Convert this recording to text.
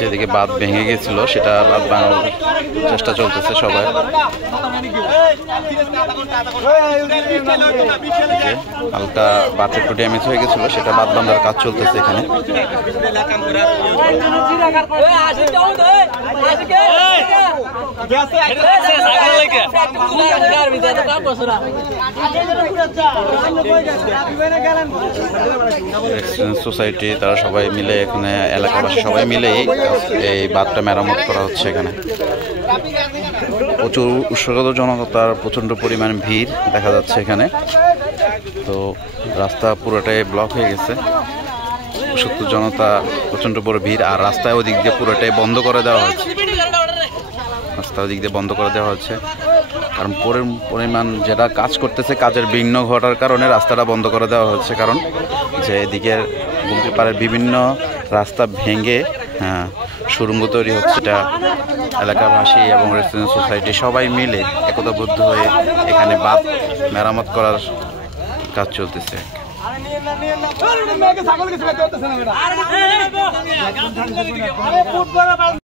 যেদিকে বাঁধ ভেঙে গেছিল সেটা বাঁধ বানানোর চেষ্টা চলতেছে সবাই। হালকা বাঁধ একটু ড্যামেজ হয়ে গেছিল, সেটা বাঁধ বাঁধার কাজ চলতেছে এখানে। সোসাইটি তারা সবাই মিলে, এখানে এলাকাবাসী সবাই মিলেই এই বাঁধটা মেরামত করা হচ্ছে। এখানে প্রচুর উৎসাহত জনতার প্রচণ্ড পরিমাণ ভিড় দেখা যাচ্ছে এখানে। তো রাস্তা পুরোটাই ব্লক হয়ে গেছে, উৎসাহত জনতা প্রচণ্ড বড় ভিড়। আর রাস্তায় ওদিক দিয়ে পুরোটাই বন্ধ করে দেওয়া হচ্ছে, রাস্তা ওদিক দিয়ে বন্ধ করে দেওয়া হচ্ছে কারণ পরিমাণ যেটা কাজ করতেছে, কাজের বিঘ্ন ঘটার কারণে রাস্তাটা বন্ধ করে দেওয়া হচ্ছে। কারণ যে এদিকের গুমতি পাড়ের বিভিন্ন রাস্তা ভেঙে সুড়ঙ্গ তৈরি হচ্ছে, এটা এলাকাবাসী এবং রেসিডেন্ট সোসাইটি সবাই মিলে একতাবদ্ধ হয়ে এখানে বাঁধ মেরামত করার কাজ চলতেছে।